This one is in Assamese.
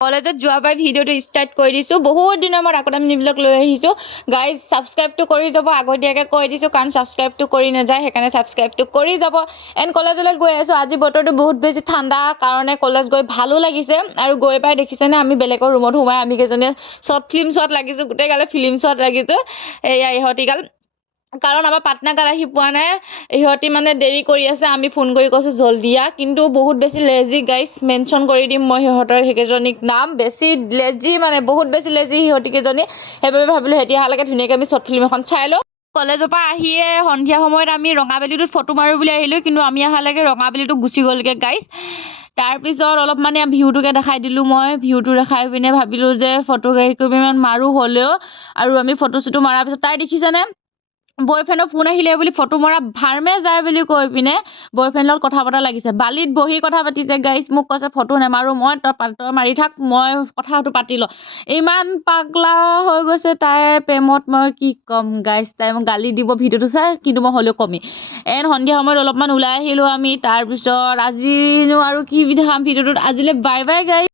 কলেজত যোৱাবাৰ ভিডিঅ'টো ষ্টাৰ্ট কৰি দিছোঁ। বহুত দিনৰ মই আকদামনিবিলাক লৈ আহিছোঁ। গাইজ ছাবস্ক্ৰাইবটো কৰি যাব, আগতীয়াকৈ কৈ দিছোঁ, কাৰণ ছাবস্ক্ৰাইবটো কৰি নাযায়, সেইকাৰণে ছাবস্ক্ৰাইবটো কৰি যাব। এণ্ড কলেজলৈ গৈ আছোঁ। আজি বতৰটো বহুত বেছি ঠাণ্ডা কাৰণে কলেজ গৈ ভালো লাগিছে। আৰু গৈ পাই দেখিছেনে আমি বেলেগৰ ৰুমত সোমাই আমি কেইজনীয়ে শ্বৰ্ট ফিল্ম চোৱাত লাগিছোঁ, গোটেইগালে ফিল্ম চোৱাত লাগিছোঁ। এয়া ইহঁতিগাল, কাৰণ আমাৰ পাটনাগাল আহি পোৱা নাই, ইহঁতি মানে দেৰি কৰি আছে। আমি ফোন কৰি কৈছোঁ জল্দি আহ, কিন্তু বহুত বেছি লেজি গাইজ। মেনশ্যন কৰি দিম মই সিহঁতৰ সেইকেইজনীক নাম। বেছি লেজি, মানে বহুত বেছি লেজি সিহঁতিকেইজনী। সেইবাবে ভাবিলোঁ সিহঁতি অহালৈকে ধুনীয়াকৈ আমি শ্বৰ্ট ফিল্ম এখন চাই লওঁ। কলেজৰ পৰা আহিয়ে সন্ধিয়া সময়ত আমি ৰঙাবেলিটোত ফটো মাৰোঁ বুলি আহিলোঁ, কিন্তু আমি অহালৈকে ৰঙাবেলিটো গুচি গ'লগৈ গাইজ। তাৰপিছত অলপ মানে ভিউটোকে দেখাই দিলোঁ মই। ভিউটো দেখাই পিনে ভাবিলোঁ যে ফটো কেইকপিমান মাৰোঁ হ'লেও। আৰু আমি ফটো চটো মৰাৰ পিছত তাই দেখিছেনে বয়ফ্ৰেণ্ডৰ ফোন আহিলে বুলি ফটো মৰা ভাৰ্মে যায় বুলি কৈ পিনে বয়ফ্ৰেণ্ডৰ লগত কথা পতা লাগিছে। বালিত বহি কথা পাতিছে গাইজ। মোক কৈছে ফটো নেমাৰোঁ মই, তই মাৰি থাক, মই কথাটো পাতি লওঁ। ইমান পাগলা হৈ গৈছে তাই প্ৰেমত, মই কি ক'ম গাইজ। তাই মোক গালি দিব ভিডিঅ'টো চাই, কিন্তু মই হ'লেও কমেই। এণ্ড সন্ধিয়া সময়ত অলপমান ওলাই আহিলোঁ আমি। তাৰপিছত আজিনো আৰু কি দেখাম ভিডিঅ'টোত। আজিলৈ বাই বাই গাইজ।